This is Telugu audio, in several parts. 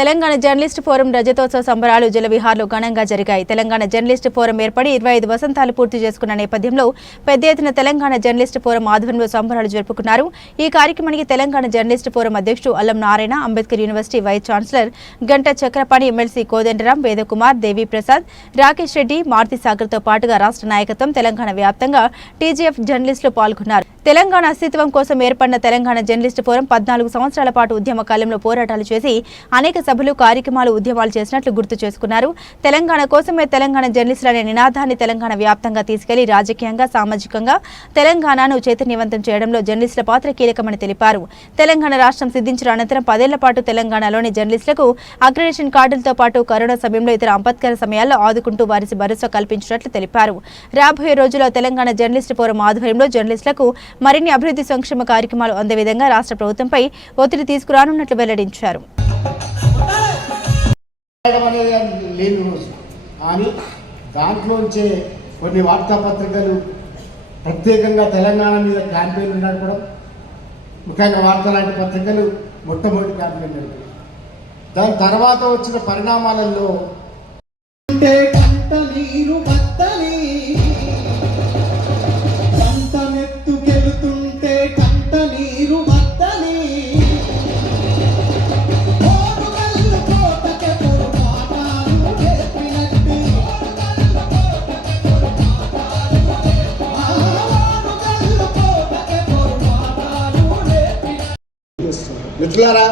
తెలంగాణ జర్నలిస్ట్ ఫోరం రజతోత్సవ సంబరాలు జలవిహార్లో ఘనంగా జరిగాయి. తెలంగాణ జర్నలిస్ట్ ఫోరం ఏర్పడి ఇరవై ఐదు వసంతాలు పూర్తి చేసుకున్న నేపథ్యంలో పెద్ద ఎత్తున తెలంగాణ జర్నలిస్ట్ ఫోరం ఆధ్వర్యంలో సంబరాలు జరుపుకున్నారు. ఈ కార్యక్రమానికి తెలంగాణ జర్నలిస్ట్ ఫోరం అధ్యక్షుడు Allam Narayana Ambedkar university vice chancellor Ganta Chakrapani MLC Kodandaram Vedakumar Devi Prasad Rakesh Reddy Maruthi సాగర్తో పాటుగా రాష్ట్ర నాయకత్వం తెలంగాణ వ్యాప్తంగా టీజీఎఫ్ జర్నలిస్టులు పాల్గొన్నారు. తెలంగాణ అస్తిత్వం కోసం ఏర్పడిన తెలంగాణ జర్నలిస్ట్ ఫోరం పద్నాలుగు సంవత్సరాల పాటు ఉద్యమ కాలంలో పోరాటాలు చేసి అనేక సభలు కార్యక్రమాలు ఉద్యమాలు చేసినట్లు గుర్తు చేసుకున్నారు. తెలంగాణ కోసమే తెలంగాణ జర్నలిస్టులు అనే నినాదాన్ని తెలంగాణ వ్యాప్తంగా తీసుకెళ్ళి రాజకీయంగా సామాజికంగా తెలంగాణను చైతన్యవంతం చేయడంలో జర్నలిస్టుల పాత్ర కీలకమని తెలిపారు. తెలంగాణ రాష్ట్రం సిద్ధించిన అనంతరం పదేళ్ళ పాటు తెలంగాణలోని జర్నలిస్టులకు అగ్రిడేషన్ కార్డులతో పాటు కరోనా సమయంలో ఇతర ఆపత్కర సమయాల్లో ఆదుకుంటూ వారికి భరోసా కల్పించినట్లు తెలిపారు. రాబోయే రోజుల్లో తెలంగాణ జర్నలిస్టు ఫోరం ఆధ్వర్యంలో జర్నలిస్టులకు మరిన్ని అభివృద్ధి సంక్షేమ కార్యక్రమాలు అందే విధంగా రాష్ట్ర ప్రభుత్వంపై ఒత్తిడి తీసుకురానున్నట్లు వెల్లడించారు. అనేది లేని రోజు. కానీ దాంట్లోంచే కొన్ని వార్తాపత్రికలు ప్రత్యేకంగా తెలంగాణ మీద క్యాంపెయిన్ నడపడం ముఖ్యంగా వార్త లాంటి పత్రికలు మొట్టమొదటి క్యాంపెయిన్ నడిపాయి దాని తర్వాత వచ్చిన పరిణామాలలో ఉంటే పంట నీరు మిత్రులారా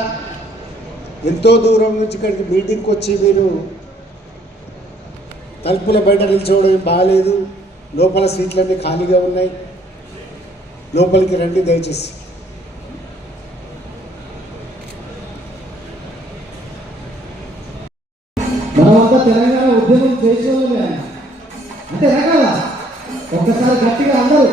ఎంతో దూరం నుంచి ఇక్కడికి మీటింగ్కి వచ్చి మీరు తలుపుల బయట నిల్చోవడం బాగాలేదు లోపల సీట్లన్నీ ఖాళీగా ఉన్నాయి. లోపలికి రండి దయచేసి. మనమంతా తెలంగాణ ఉద్యమం చేసే అంటే ఒక్కసారి గట్టిగా అందరూ.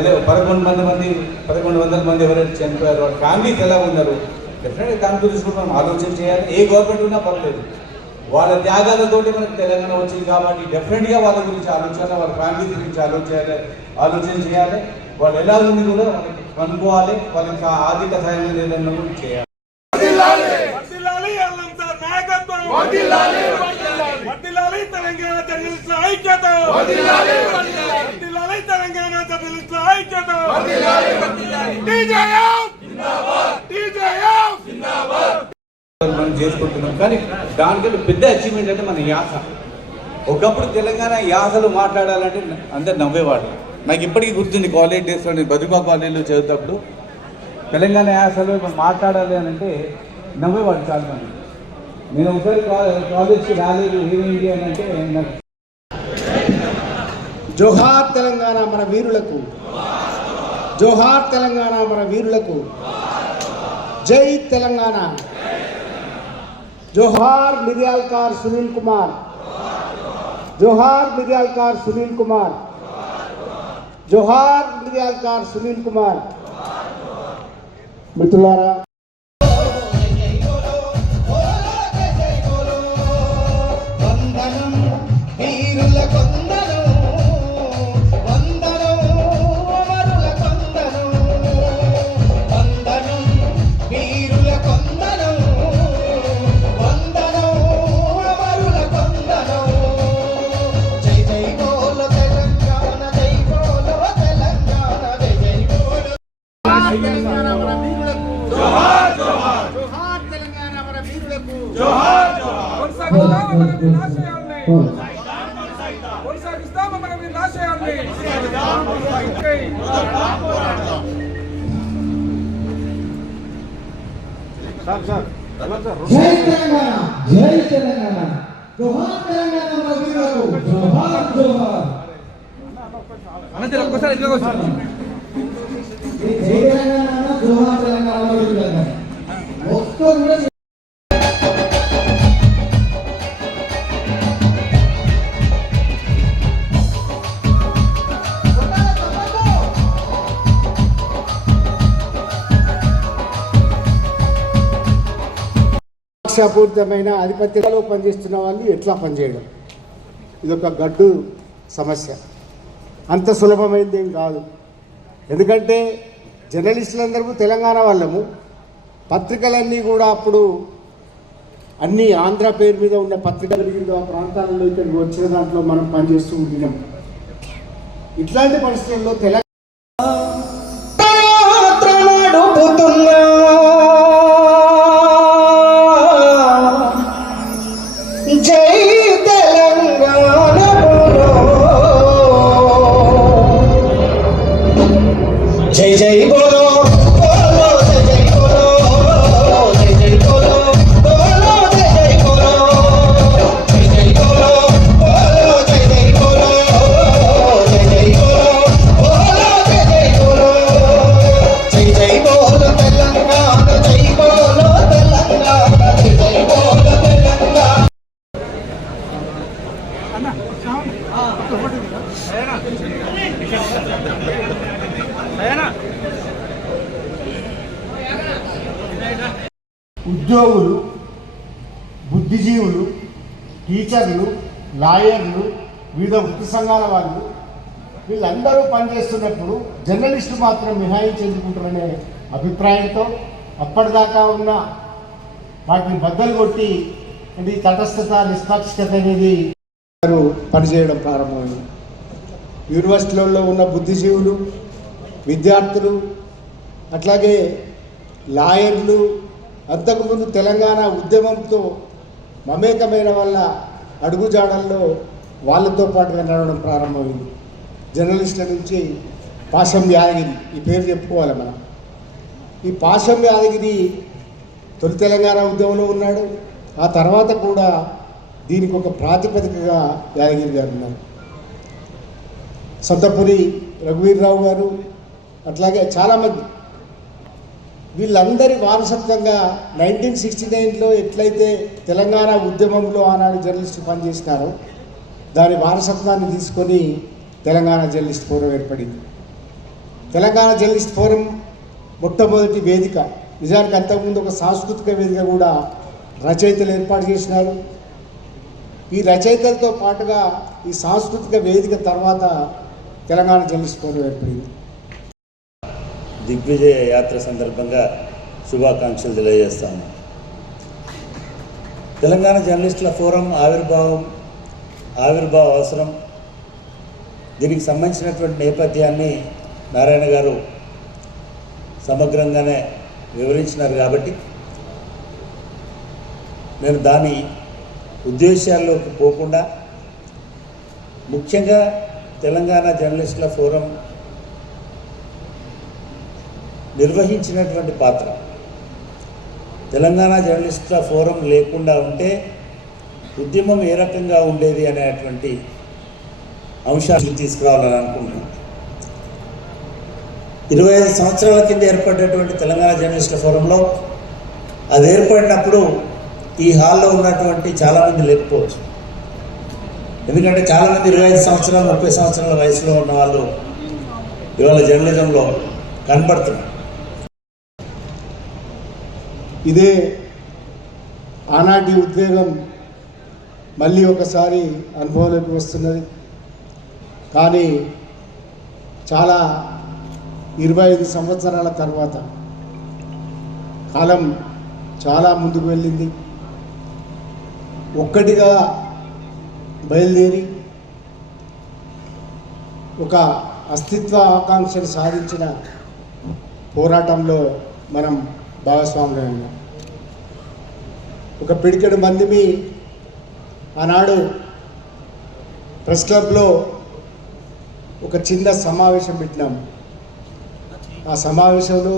ఆ తెల పదకొండు మంది మంది పదకొండు వందల మంది ఎవరైతే చనిపోయారు వాళ్ళ ఫ్యామిలీకి ఎలా ఉన్నారు? డెఫినెట్గా దాని గురించి కూడా మనం ఆలోచన చేయాలి. ఏ గవర్నమెంట్ ఉన్నా పర్లేదు. వాళ్ళ త్యాగాలతోటి మనకు తెలంగాణ వచ్చింది కాబట్టి డెఫినెట్గా వాళ్ళ గురించి ఆలోచన వాళ్ళ ఫ్యామిలీ గురించి ఆలోచన ఆలోచన చేయాలి. వాళ్ళు ఎలా ఉంది కూడా మనకి కనుక్కోవాలి. వాళ్ళకి ఆర్థిక సాయం ఏదైనా కూడా చేయాలి. తెలంగాణ ఐక్యత వర్ధిల్లాలి వర్ధిల్లాలి తెలంగాణ జర్నలిస్టుల ఐక్యత వర్ధిల్లాలి టీజేఎఫ్ జిందాబాద్ టీజేఎఫ్ మనం చేసుకుంటున్నాం. కానీ దానికంటే పెద్ద అచీవ్మెంట్ అంటే మన యాస. ఒకప్పుడు తెలంగాణ యాసలు మాట్లాడాలంటే అందరు నవ్వేవాడు నాకు ఇప్పటికీ గుర్తుంది కాలేజ్ డేస్లో నేను బతుకా కాలేజీలో చదివేటప్పుడు తెలంగాణ యాసలో మనం మాట్లాడాలి అని అంటే నవ్వేవాడు చాలా మంది నేను ఒకసారి కాలేజ్కి రాలేదు ఏమేంటి అని అంటే నాకు జోహార్ తెలంగాణ మన వీరులకు. జోహార్ తెలంగాణ మన వీరులకు. జై తెలంగాణ. జోహార్ మిర్యాల్కార్ సునీల్ కుమార్. జోహార్ మిర్యాల్కార్ సునీల్ కుమార్. జోహార్ మిర్యాల్కార్ సునీల్ కుమార్. మిత్రులారా వీరులకు కొనసాగిస్తామా మన వినాశయాల్ని కొనసాగిస్తామా మన వినాశయాల్ని జై తెలంగాణ! జై తెలంగాణ! జోహార్ తెలంగాణ మన వీరులకు జోహార్ జోహార్. ఒక్కసారి ఇట్లా జై ఆశాపూరితమైన ఆధిపత్యంలో పనిచేస్తున్న వాళ్ళు ఎట్లా పనిచేయడం? ఇదొక గడ్డు సమస్య. అంత సులభమైంది ఏం కాదు. ఎందుకంటే జర్నలిస్టులందరూ తెలంగాణ వాళ్ళము. పత్రికలన్నీ కూడా అప్పుడు అన్ని ఆంధ్ర పేరు మీద ఉన్న పత్రికలు కింద ఆ ప్రాంతాలలో ఇక్కడికి వచ్చిన దాంట్లో మనం పనిచేస్తూ ఉండినాం. ఇట్లాంటి పరిస్థితుల్లో తెలంగాణ బుద్ధిజీవులు టీచర్లు లాయర్లు వివిధ వృత్తి సంఘాల వాళ్ళు వీళ్ళందరూ పనిచేస్తున్నప్పుడు జర్నలిస్టు మాత్రం మినహాయించి ఎందుకుంటారనే అభిప్రాయంతో అప్పటిదాకా ఉన్న వాటిని బద్దలు కొట్టి అంటే ఈ తటస్థత నిష్పాక్షికత అనేది వారు పనిచేయడం ప్రారంభమైంది. యూనివర్సిటీలలో ఉన్న బుద్ధిజీవులు విద్యార్థులు అట్లాగే లాయర్లు అంతకుముందు తెలంగాణ ఉద్యమంతో మమేకమైన వల్ల అడుగుజాడల్లో వాళ్ళతో పాటుగా నడవడం ప్రారంభమైంది. జర్నలిస్టుల నుంచి పాశం యాదగిరి ఈ పేరు చెప్పుకోవాలి మనం. ఈ పాశం యాదగిరి తొలి తెలంగాణ ఉద్యమంలో ఉన్నాడు. ఆ తర్వాత కూడా దీనికి ఒక ప్రాతిపదికగా యాదగిరి గారు ఉన్నారు. సొంతపురి రఘువీర్రావు గారు అట్లాగే చాలామంది వీళ్ళందరి వారసత్వంగా నైన్టీన్ సిక్స్టీ నైన్లో ఎట్లయితే తెలంగాణ ఉద్యమంలో ఆనాడు జర్నలిస్టు పనిచేసినారో దాని వారసత్వాన్ని తీసుకొని తెలంగాణ జర్నలిస్ట్ ఫోరం ఏర్పడింది. తెలంగాణ జర్నలిస్ట్ ఫోరం మొట్టమొదటి వేదిక నిజానికి అంతకుముందు ఒక సాంస్కృతిక వేదిక కూడా రచయితలు ఏర్పాటు చేసినారు. ఈ రచయితలతో పాటుగా ఈ సాంస్కృతిక వేదిక తర్వాత తెలంగాణ జర్నలిస్ట్ ఫోరం ఏర్పడింది. దిగ్విజయ యాత్ర సందర్భంగా శుభాకాంక్షలు తెలియజేస్తాను తెలంగాణ జర్నలిస్టుల ఫోరం ఆవిర్భావం ఆవిర్భావ అవసరం. దీనికి సంబంధించినటువంటి నేపథ్యాన్ని నారాయణ గారు సమగ్రంగానే వివరించినారు కాబట్టి నేను దాని ఉద్దేశాల్లోకి పోకుండా ముఖ్యంగా తెలంగాణ జర్నలిస్టుల ఫోరం నిర్వహించినటువంటి పాత్ర. తెలంగాణ జర్నలిస్టుల ఫోరం లేకుండా ఉంటే ఉద్యమం ఏ రకంగా ఉండేది అనేటువంటి అంశాన్ని తీసుకురావాలని అనుకుంటున్నాను. ఇరవై ఐదు సంవత్సరాల కింద ఏర్పడినటువంటి తెలంగాణ జర్నలిస్టుల ఫోరంలో అది ఏర్పడినప్పుడు ఈ హాల్లో ఉన్నటువంటి చాలామంది లేకపోవచ్చు. ఎందుకంటే చాలామంది ఇరవై ఐదు సంవత్సరాలు ముప్పై సంవత్సరాల వయసులో ఉన్న వాళ్ళు ఇవాళ జర్నలిజంలో కనబడుతున్నారు. ఇదే ఆనాటి ఉద్వేగం మళ్ళీ ఒకసారి అనుభవంలోకి వస్తున్నది. కానీ చాలా ఇరవై ఐదు సంవత్సరాల తర్వాత కాలం చాలా ముందుకు వెళ్ళింది. ఒక్కటిగా బయలుదేరి ఒక అస్తిత్వ ఆకాంక్షను సాధించిన పోరాటంలో మనం భాగస్వాములైన ఒక పిడికెడు మందిమి ఆనాడు ప్రెస్ క్లబ్లో ఒక చిన్న సమావేశం పెట్టినాం. ఆ సమావేశంలో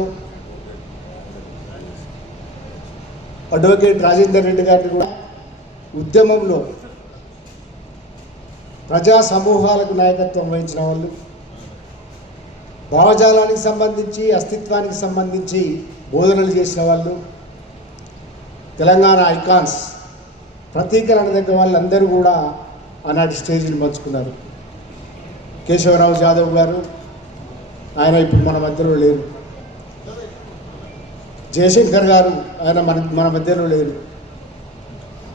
అడ్వకేట్ రాజేందర్ రెడ్డి గారిని కూడా ఉద్యమంలో ప్రజా సమూహాలకు నాయకత్వం వహించిన వాళ్ళు భావజాలానికి సంబంధించి అస్తిత్వానికి సంబంధించి బోధనలు చేసిన వాళ్ళు తెలంగాణ ఐకాన్స్ ప్రతీకరణ దగ్గర వాళ్ళందరూ కూడా ఆనాటి స్టేజీని పంచుకున్నారు. కేశవరావు జాదవ్ గారు ఆయన ఇప్పుడు మన మధ్యలో లేరు. జయశంకర్ గారు ఆయన మన మన మధ్యలో లేరు.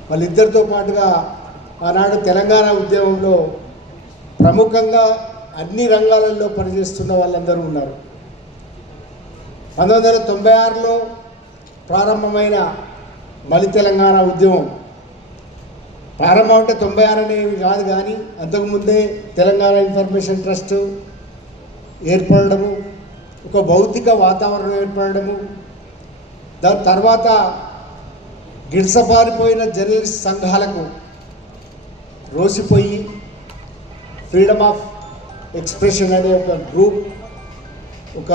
వాళ్ళిద్దరితో పాటుగా ఆనాడు తెలంగాణ ఉద్యమంలో ప్రముఖంగా అన్ని రంగాలలో పనిచేస్తున్న వాళ్ళందరూ ఉన్నారు. పంతొమ్మిది వందల తొంభై ఆరులో ప్రారంభమైన మలి తెలంగాణ ఉద్యమం ప్రారంభం అంటే తొంభై ఆరు అనేవి కాదు కానీ అంతకుముందే తెలంగాణ ఇన్ఫర్మేషన్ ట్రస్ట్ ఏర్పడము ఒక భౌతిక వాతావరణం ఏర్పడము దాని తర్వాత గిడ్సపారిపోయిన జర్నలిస్ట్ సంఘాలకు రోసిపోయి ఫ్రీడమ్ ఆఫ్ ఎక్స్ప్రెషన్ అనే ఒక గ్రూప్ ఒక